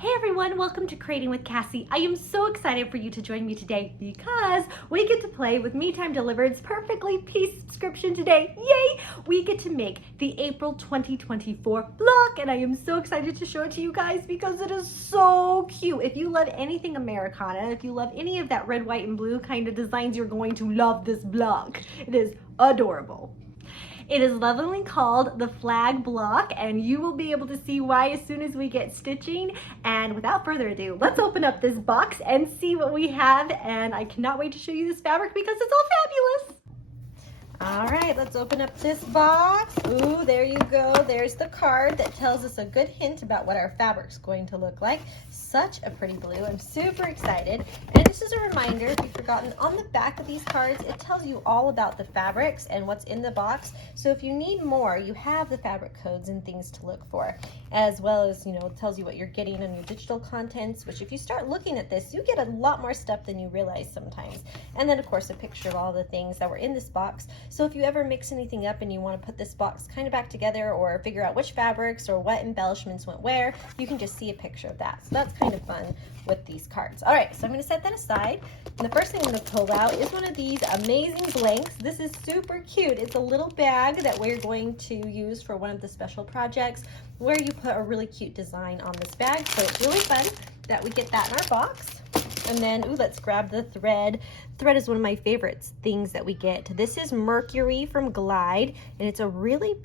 Hey everyone, welcome to Creating with Cassie. I am so excited for you to join me today because we get to play with Me Time Delivered's Perfectly Piece subscription today. Yay! We get to make the April 2024 block and I am so excited to show it to you guys because it is so cute. If you love anything Americana, if you love any of that red, white, and blue kind of designs, you're going to love this block. It is adorable. It is lovingly called the flag block and you will be able to see why as soon as we get stitching. And without further ado, let's open up this box and see what we have. And I cannot wait to show you this fabric because it's all fabulous. All right, let's open up this box. Ooh, there you go. There's the card that tells us a good hint about what our fabric's going to look like. Such a pretty blue. I'm super excited. And this is a reminder, if you've forgotten, on the back of these cards, it tells you all about the fabrics and what's in the box. So if you need more, you have the fabric codes and things to look for, as well as, it tells you what you're getting on your digital contents, which if you start looking at this, you get a lot more stuff than you realize sometimes. And then, of course, a picture of all the things that were in this box. So if you ever mix anything up and you want to put this box kind of back together or figure out which fabrics or what embellishments went where, you can just see a picture of that. So that's kind of fun with these cards. All right, so I'm going to set that aside. And the first thing I'm going to pull out is one of these amazing blanks. This is super cute. It's a little bag that we're going to use for one of the special projects where you put a really cute design on this bag. So it's really fun that we get that in our box. And then, ooh, let's grab the thread. Thread is one of my favorite things that we get. This is Mercury from Glide, and it's a really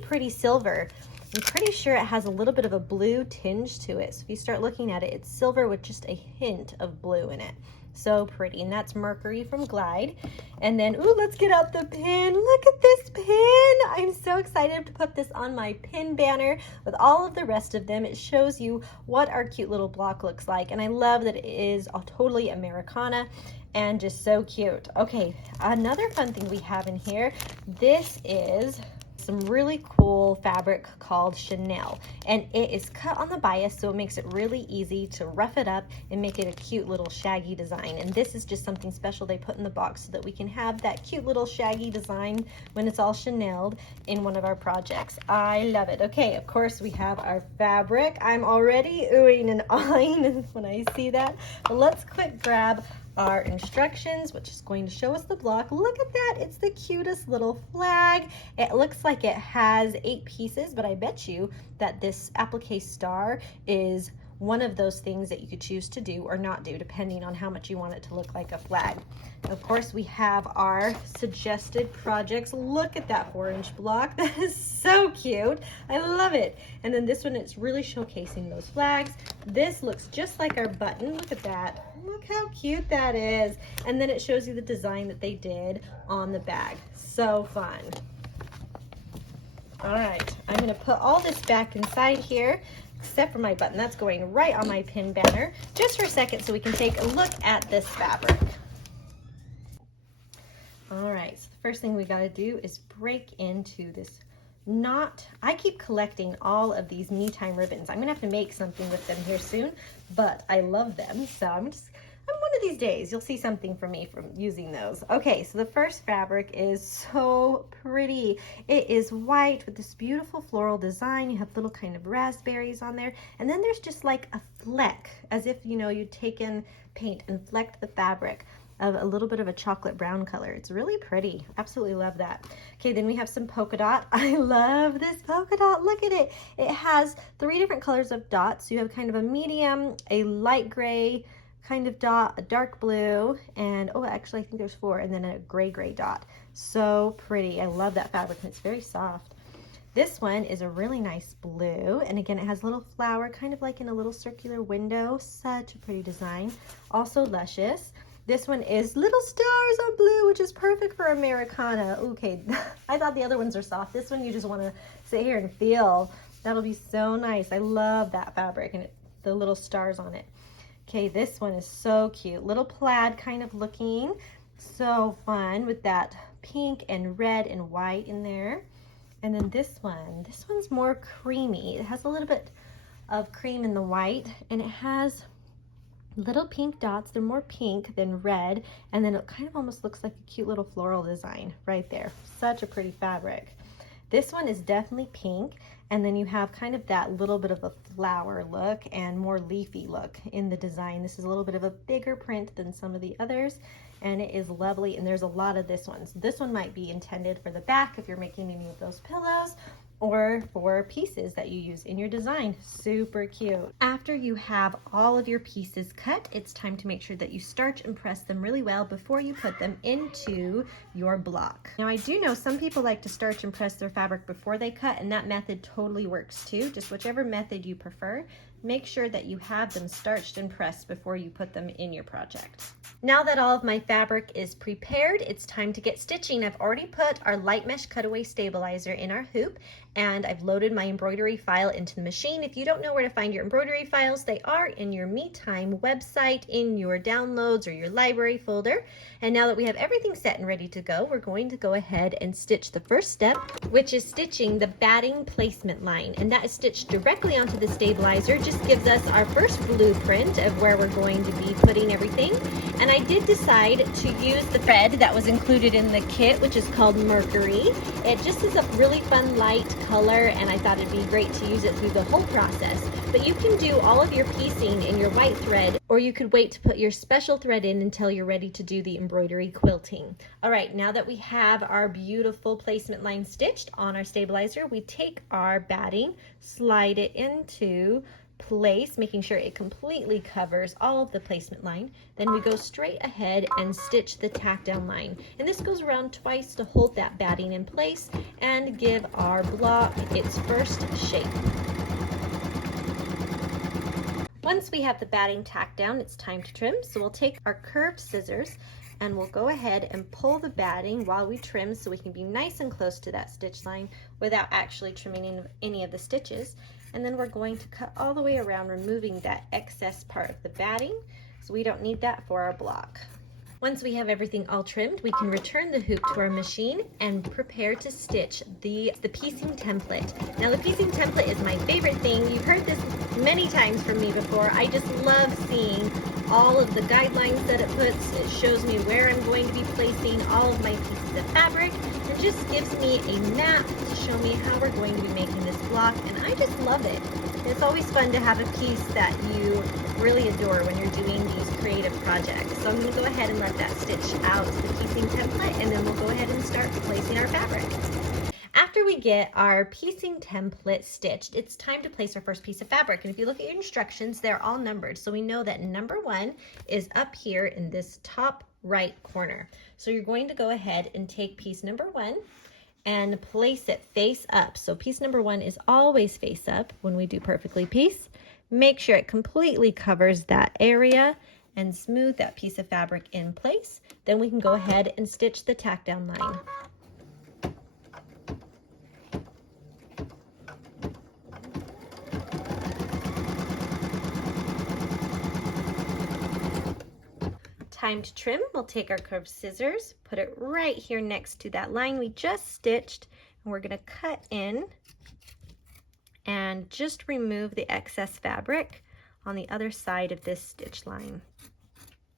pretty silver. I'm pretty sure it has a little bit of a blue tinge to it. So if you start looking at it, it's silver with just a hint of blue in it. So pretty, and that's Mercury from Glide. And then, ooh, let's get out the pin. Look at this pin. I'm so excited to put this on my pin banner with all of the rest of them. It shows you what our cute little block looks like, and I love that it is totally Americana and just so cute. Okay, another fun thing we have in here, this is some really cool fabric called Chanel, and it is cut on the bias, so it makes it really easy to rough it up and make it a cute little shaggy design. And this is just something special they put in the box so that we can have that cute little shaggy design when it's all Chanel'd in one of our projects. I love it. Okay, of course we have our fabric. I'm already oohing and awing when I see that, but let's quick grab our instructions, which is going to show us the block. Look at that, it's the cutest little flag. It looks like it has 8 pieces, but I bet you that this applique star is one of those things that you could choose to do or not do, depending on how much you want it to look like a flag. Of course, we have our suggested projects. Look at that 4-inch block. That is so cute. I love it. And then this one, it's really showcasing those flags. This looks just like our button. Look at that. Look how cute that is. And then it shows you the design that they did on the bag. So fun. All right, I'm going to put all this back inside here, except for my button. That's going right on my pin banner, just for a second so we can take a look at this fabric. All right, so the first thing we got to do is break into this knot. I keep collecting all of these Me Time ribbons. I'm gonna have to make something with them here soon, but I love them, so I'm one of these days you'll see something from me from using those. Okay, so the first fabric is so pretty. It is white with this beautiful floral design. You have little kind of raspberries on there, and then there's just like a fleck, as if you'd taken paint and flecked the fabric of a little bit of a chocolate brown color. It's really pretty. Absolutely love that. Okay, then we have some polka dot. I love this polka dot. Look at it. It has 3 different colors of dots. So you have kind of a medium, a light gray kind of dot, a dark blue, and oh, actually I think there's 4, and then a gray dot. So pretty. I love that fabric, and it's very soft. This one is a really nice blue, and again, it has a little flower kind of like in a little circular window. Such a pretty design. Also luscious. This one is little stars on blue, which is perfect for Americana. Okay, I thought the other ones are soft. This one you just want to sit here and feel. That'll be so nice. I love that fabric and the little stars on it. Okay, this one is so cute. Little plaid kind of looking. So fun with that pink and red and white in there. And then this one's more creamy. It has a little bit of cream in the white, and it has little pink dots. They're more pink than red, and then it kind of almost looks like a cute little floral design right there. Such a pretty fabric. This one is definitely pink, And then you have kind of that little bit of a flower look and more leafy look in the design. This is a little bit of a bigger print than some of the others, and it is lovely. And there's a lot of this one. So this one might be intended for the back if you're making any of those pillows, or for pieces that you use in your design. Super cute. After you have all of your pieces cut, it's time to make sure that you starch and press them really well before you put them into your block. Now, I do know some people like to starch and press their fabric before they cut, and that method totally works too. Just whichever method you prefer, make sure that you have them starched and pressed before you put them in your project. Now that all of my fabric is prepared, it's time to get stitching. I've already put our light mesh cutaway stabilizer in our hoop, and I've loaded my embroidery file into the machine. If you don't know where to find your embroidery files, they are in your Me Time website, in your downloads or your library folder. And now that we have everything set and ready to go, we're going to go ahead and stitch the first step, which is stitching the batting placement line. And that is stitched directly onto the stabilizer. Just gives us our first blueprint of where we're going to be putting everything. And I did decide to use the thread that was included in the kit, which is called Mercury. It just is a really fun light color, and I thought it'd be great to use it through the whole process. But you can do all of your piecing in your white thread, or you could wait to put your special thread in until you're ready to do the embroidery quilting. All right, now that we have our beautiful placement line stitched on our stabilizer, we take our batting, slide it into place, making sure it completely covers all of the placement line. Then we go straight ahead and stitch the tack down line. And this goes around twice to hold that batting in place and give our block its first shape. Once we have the batting tacked down, it's time to trim. So we'll take our curved scissors and we'll go ahead and pull the batting while we trim, so we can be nice and close to that stitch line without actually trimming any of the stitches. And then we're going to cut all the way around, removing that excess part of the batting, so we don't need that for our block. Once we have everything all trimmed, we can return the hoop to our machine and prepare to stitch the piecing template. Now, the piecing template is my favorite thing. You've heard this many times from me before. I just love seeing all of the guidelines that it puts. It shows me where I'm going to be placing all of my pieces of fabric, and just gives me a map to show me how we're going to be making this block, and I just love it. It's always fun to have a piece that you really adore when you're doing these creative projects. So I'm going to go ahead and let that stitch out the piecing template, and then we'll go ahead and start placing our fabric. After we get our piecing template stitched, it's time to place our first piece of fabric. And if you look at your instructions, they're all numbered. So we know that number 1 is up here in this top right corner. So you're going to go ahead and take piece number 1 and place it face up. So piece number 1 is always face up when we do perfectly piece. Make sure it completely covers that area and smooth that piece of fabric in place. Then we can go ahead and stitch the tack down line. Time to trim. We'll take our curved scissors, put it right here next to that line we just stitched, and we're going to cut in and just remove the excess fabric on the other side of this stitch line.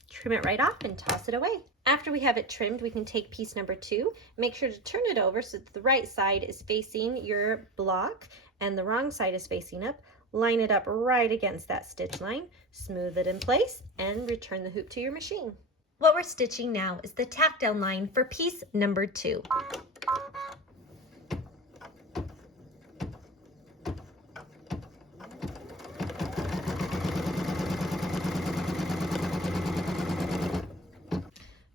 Trim it right off and toss it away. After we have it trimmed, we can take piece number 2. Make sure to turn it over so that the right side is facing your block and the wrong side is facing up. Line it up right against that stitch line, smooth it in place, and return the hoop to your machine. What we're stitching now is the tack down line for piece number 2.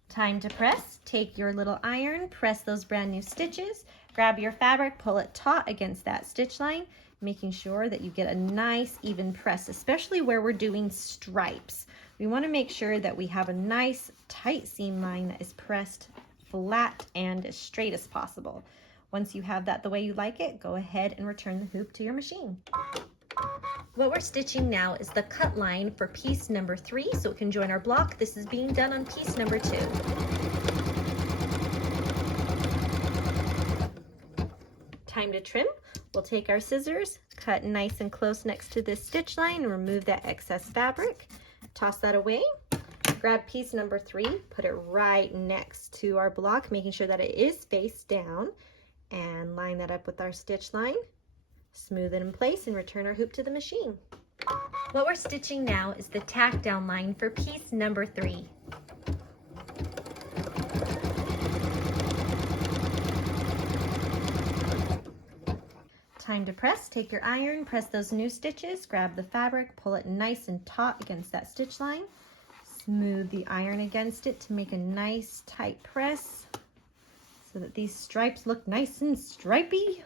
Time to press. Take your little iron, press those brand new stitches, grab your fabric, pull it taut against that stitch line, making sure that you get a nice even press, especially where we're doing stripes. We want to make sure that we have a nice tight seam line that is pressed flat and as straight as possible. Once you have that the way you like it, go ahead and return the hoop to your machine. What we're stitching now is the cut line for piece number 3, so it can join our block. This is being done on piece number 2. Time to trim. We'll take our scissors, cut nice and close next to this stitch line, and remove that excess fabric. Toss that away. Grab piece number 3, put it right next to our block, making sure that it is face down, and line that up with our stitch line. Smooth it in place and return our hoop to the machine. What we're stitching now is the tack down line for piece number 3. Time to press. Take your iron, press those new stitches, grab the fabric, pull it nice and taut against that stitch line. Smooth the iron against it to make a nice tight press so that these stripes look nice and stripy.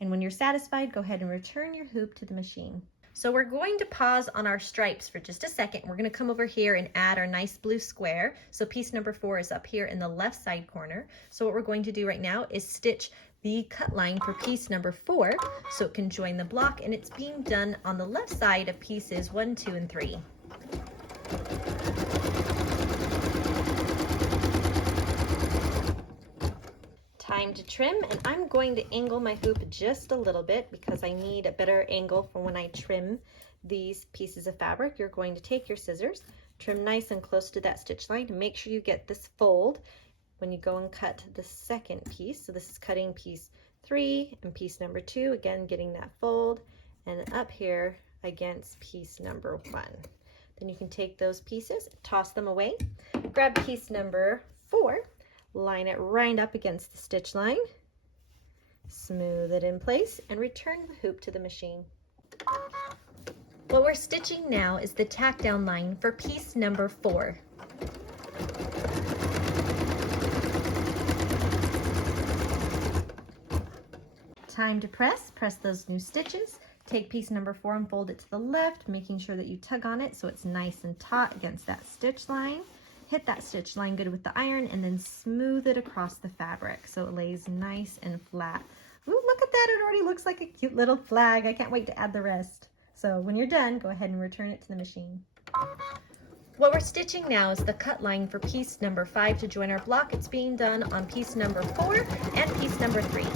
And when you're satisfied, go ahead and return your hoop to the machine. So we're going to pause on our stripes for just a second. We're going to come over here and add our nice blue square. So piece number 4 is up here in the left side corner. So what we're going to do right now is stitch the cut line for piece number 4 so it can join the block, and it's being done on the left side of pieces 1, 2, and 3. Time to trim, and I'm going to angle my hoop just a little bit because I need a better angle for when I trim these pieces of fabric. You're going to take your scissors, trim nice and close to that stitch line, and make sure you get this fold when you go and cut the second piece. So this is cutting piece 3 and piece number 2, again getting that fold, and up here against piece number 1. Then you can take those pieces, toss them away, grab piece number 4, line it right up against the stitch line, smooth it in place, and return the hoop to the machine. What we're stitching now is the tack down line for piece number 4. Time to press. Press those new stitches. Take piece number 4 and fold it to the left, making sure that you tug on it so it's nice and taut against that stitch line. Hit that stitch line good with the iron and then smooth it across the fabric so it lays nice and flat. Ooh, look at that, it already looks like a cute little flag. I can't wait to add the rest. So when you're done, go ahead and return it to the machine. What we're stitching now is the cut line for piece number 5 to join our block. It's being done on piece number 4 and piece number 3.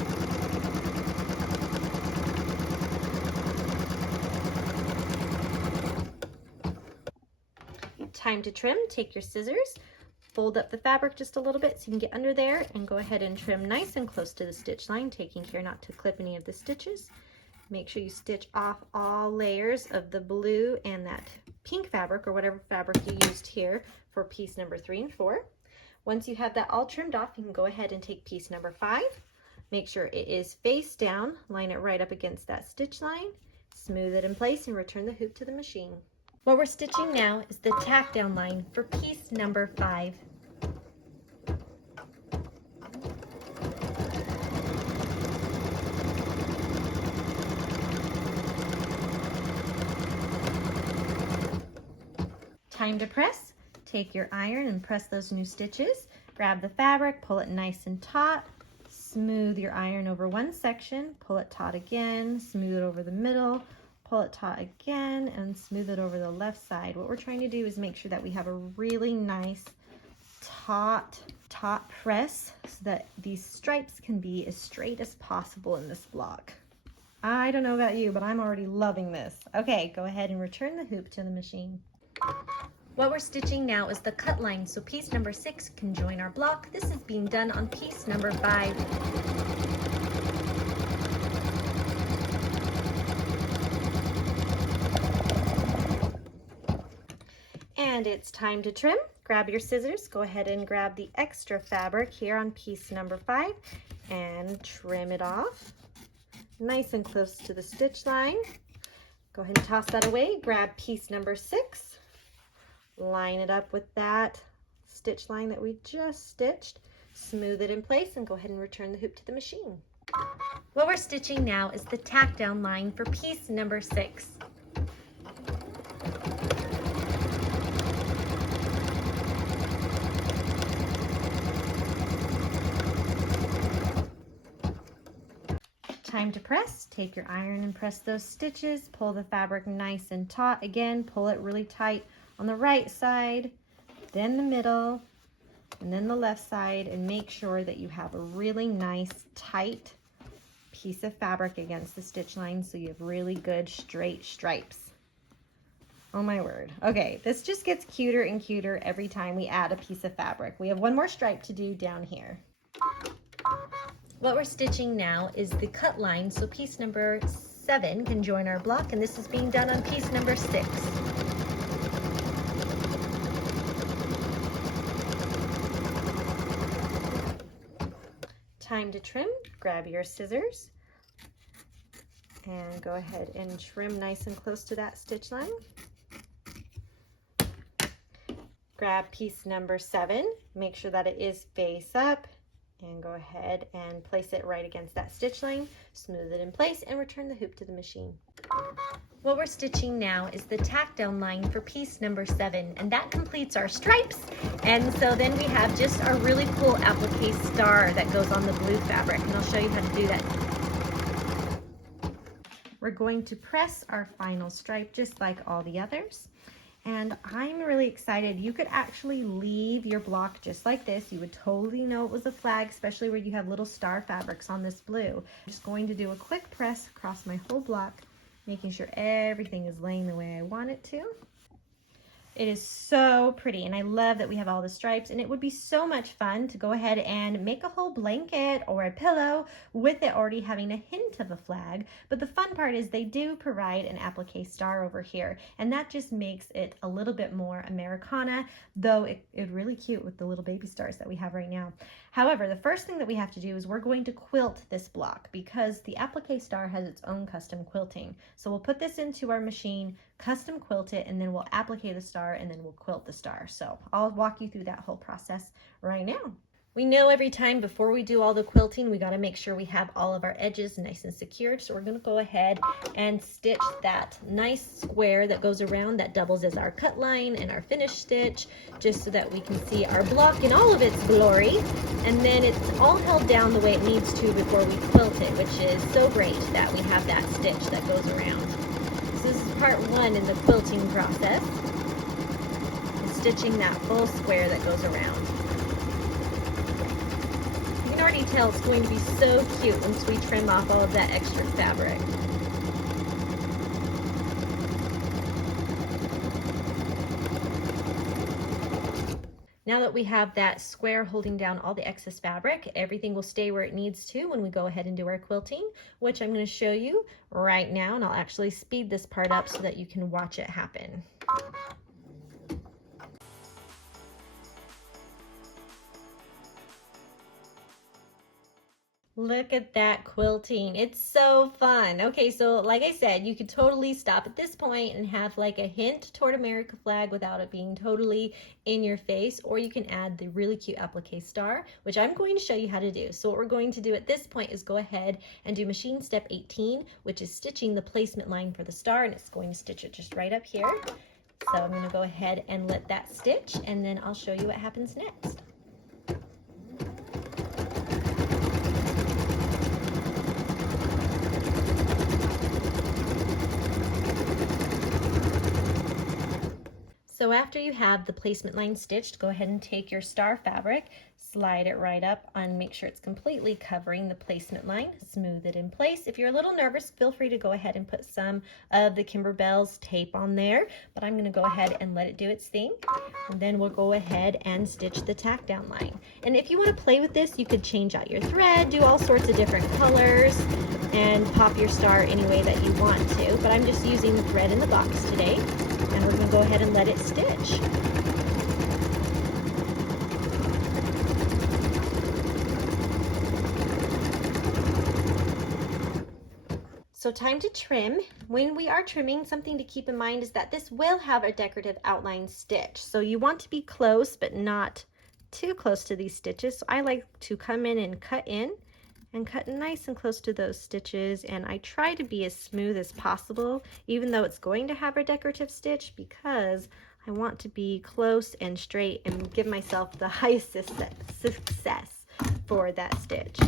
Time to trim. Take your scissors, fold up the fabric just a little bit so you can get under there, and go ahead and trim nice and close to the stitch line, taking care not to clip any of the stitches. Make sure you stitch off all layers of the blue and that pink fabric, or whatever fabric you used here for piece number 3 and 4. Once you have that all trimmed off, you can go ahead and take piece number 5. Make sure it is face down, line it right up against that stitch line, smooth it in place, and return the hoop to the machine. What we're stitching now is the tack down line for piece number 5. Time to press. Take your iron and press those new stitches. Grab the fabric, pull it nice and taut, smooth your iron over one section, pull it taut again, smooth it over the middle, pull it taut again, and smooth it over the left side. What we're trying to do is make sure that we have a really nice taut press so that these stripes can be as straight as possible in this block. I don't know about you, but I'm already loving this. Okay, go ahead and return the hoop to the machine. What we're stitching now is the cut line so piece number 6 can join our block. This is being done on piece number 5. And it's time to trim. Grab your scissors, go ahead and grab the extra fabric here on piece number 5 and trim it off nice and close to the stitch line. Go ahead and toss that away. Grab piece number 6, line it up with that stitch line that we just stitched, smooth it in place, and go ahead and return the hoop to the machine. What we're stitching now is the tack down line for piece number 6. Time to press. Take your iron and press those stitches. Pull the fabric nice and taut. Again, pull it really tight on the right side, then the middle, and then the left side, and make sure that you have a really nice tight piece of fabric against the stitch line so you have really good straight stripes. Oh my word. Okay, this just gets cuter and cuter every time we add a piece of fabric. We have one more stripe to do down here. What we're stitching now is the cut line, so piece number 7 can join our block, and this is being done on piece number 6. Time to trim. Grab your scissors and go ahead and trim nice and close to that stitch line. Grab piece number 7, make sure that it is face up, and go ahead and place it right against that stitch line, smooth it in place, and return the hoop to the machine. What we're stitching now is the tack down line for piece number 7, and that completes our stripes. And so then we have just our really cool applique star that goes on the blue fabric, and I'll show you how to do that. We're going to press our final stripe just like all the others. And I'm really excited. You could actually leave your block just like this. You would totally know it was a flag, especially where you have little star fabrics on this blue. I'm just going to do a quick press across my whole block, making sure everything is laying the way I want it to. It is so pretty, and I love that we have all the stripes, and it would be so much fun to go ahead and make a whole blanket or a pillow with it already having a hint of a flag. But the fun part is they do provide an applique star over here, and that just makes it a little bit more Americana, though it's really cute with the little baby stars that we have right now. However, the first thing that we have to do is we're going to quilt this block because the applique star has its own custom quilting. So we'll put this into our machine, custom quilt it, and then we'll applique the star, and then we'll quilt the star. So I'll walk you through that whole process right now. We know every time before we do all the quilting, we got to make sure we have all of our edges nice and secured. So we're going to go ahead and stitch that nice square that goes around that doubles as our cut line and our finish stitch, just so that we can see our block in all of its glory. And then it's all held down the way it needs to before we quilt it, which is so great that we have that stitch that goes around. So this is part 1 in the quilting process, is stitching that full square that goes around. You can already tell it's going to be so cute once we trim off all of that extra fabric. Now that we have that square holding down all the excess fabric, everything will stay where it needs to when we go ahead and do our quilting, which I'm going to show you right now, and I'll actually speed this part up so that you can watch it happen. Look at that quilting. It's so fun. Okay, so like I said, you could totally stop at this point and have like a hint toward America flag without it being totally in your face, or you can add the really cute applique star, which I'm going to show you how to do. So what we're going to do at this point is go ahead and do machine step 18, which is stitching the placement line for the star, and it's going to stitch it just right up here. So I'm going to go ahead and let that stitch, and then I'll show you what happens next. So after you have the placement line stitched, go ahead and take your star fabric, slide it right up and make sure it's completely covering the placement line. Smooth it in place. If you're a little nervous, feel free to go ahead and put some of the Kimberbell's tape on there, but I'm going to go ahead and let it do its thing. And then we'll go ahead and stitch the tack down line. And if you want to play with this, you could change out your thread, do all sorts of different colors, and pop your star any way that you want to. But I'm just using the thread in the box today, and we're going to go ahead and let it stitch. So time to trim. When we are trimming, something to keep in mind is that this will have a decorative outline stitch. So you want to be close, but not too close to these stitches. So I like to come in and cut nice and close to those stitches, and I try to be as smooth as possible, even though it's going to have a decorative stitch, because I want to be close and straight and give myself the highest success for that stitch.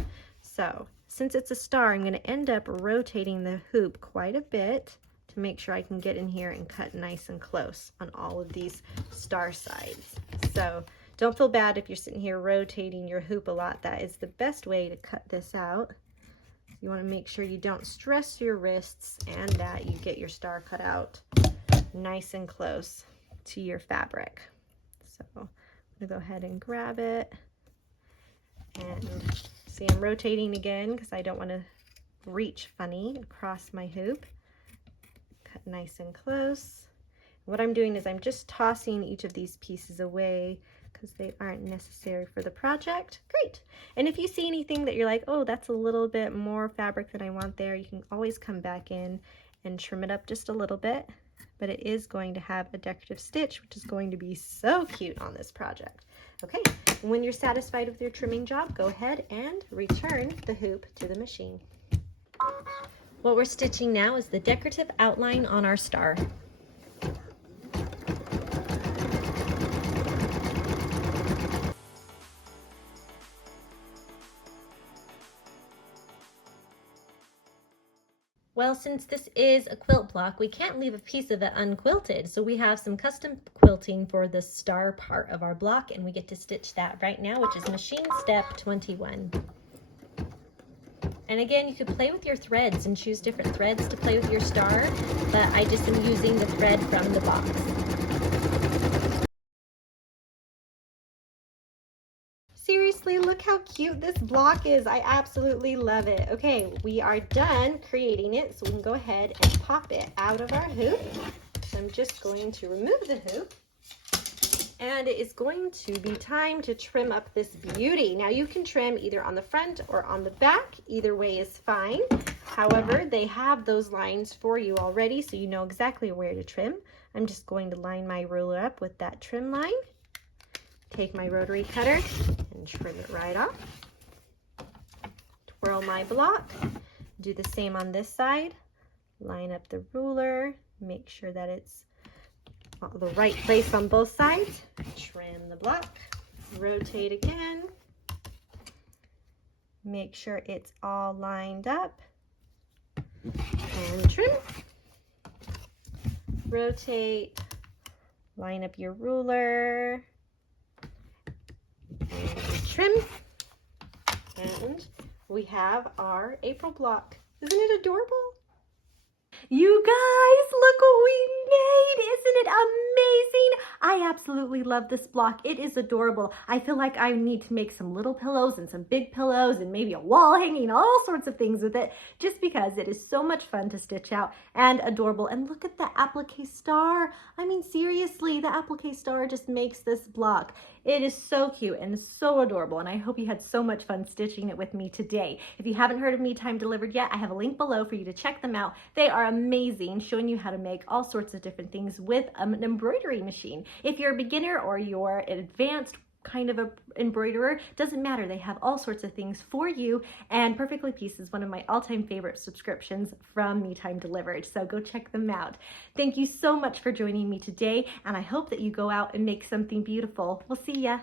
So since it's a star, I'm going to end up rotating the hoop quite a bit to make sure I can get in here and cut nice and close on all of these star sides. So don't feel bad if you're sitting here rotating your hoop a lot. That is the best way to cut this out. You want to make sure you don't stress your wrists and that you get your star cut out nice and close to your fabric. So I'm going to go ahead and grab it and See, I'm rotating again because I don't want to reach funny across my hoop. Cut nice and close. What I'm doing is I'm just tossing each of these pieces away because they aren't necessary for the project. Great. And if you see anything that you're like, oh, that's a little bit more fabric than I want there, you can always come back in and trim it up just a little bit. But it is going to have a decorative stitch, which is going to be so cute on this project. Okay, when you're satisfied with your trimming job, go ahead and return the hoop to the machine. What we're stitching now is the decorative outline on our star. Well, since this is a quilt block, we can't leave a piece of it unquilted. So we have some custom quilting for the star part of our block, and we get to stitch that right now, which is machine step 21. And again, you could play with your threads and choose different threads to play with your star, but I just am using the thread from the box. Seriously, look how cute this block is. I absolutely love it. Okay, we are done creating it, so we can go ahead and pop it out of our hoop. So I'm just going to remove the hoop, and it is going to be time to trim up this beauty. Now you can trim either on the front or on the back. Either way is fine. However, they have those lines for you already, so you know exactly where to trim. I'm just going to line my ruler up with that trim line. Take my rotary cutter and trim it right off. Twirl my block. Do the same on this side. Line up the ruler. Make sure that it's the right place on both sides. Trim the block. Rotate again. Make sure it's all lined up. And trim. Rotate. Line up your ruler. Trim, and we have our April block. Isn't it adorable? You guys, look what we made! Isn't it amazing? I absolutely love this block. It is adorable. I feel like I need to make some little pillows and some big pillows and maybe a wall hanging, all sorts of things with it, just because it is so much fun to stitch out and adorable. And look at the applique star. I mean, seriously, the applique star just makes this block. It is so cute and so adorable, and I hope you had so much fun stitching it with me today. If you haven't heard of Me Time Delivered yet, I have a link below for you to check them out. They are amazing, showing you how to make all sorts of different things with an embroidery machine. If you're a beginner or you're an advanced kind of a embroiderer, doesn't matter. They have all sorts of things for you, and Perfectly Pieced is one of my all-time favorite subscriptions from Me Time Delivered, so go check them out. Thank you so much for joining me today, and I hope that you go out and make something beautiful. We'll see ya.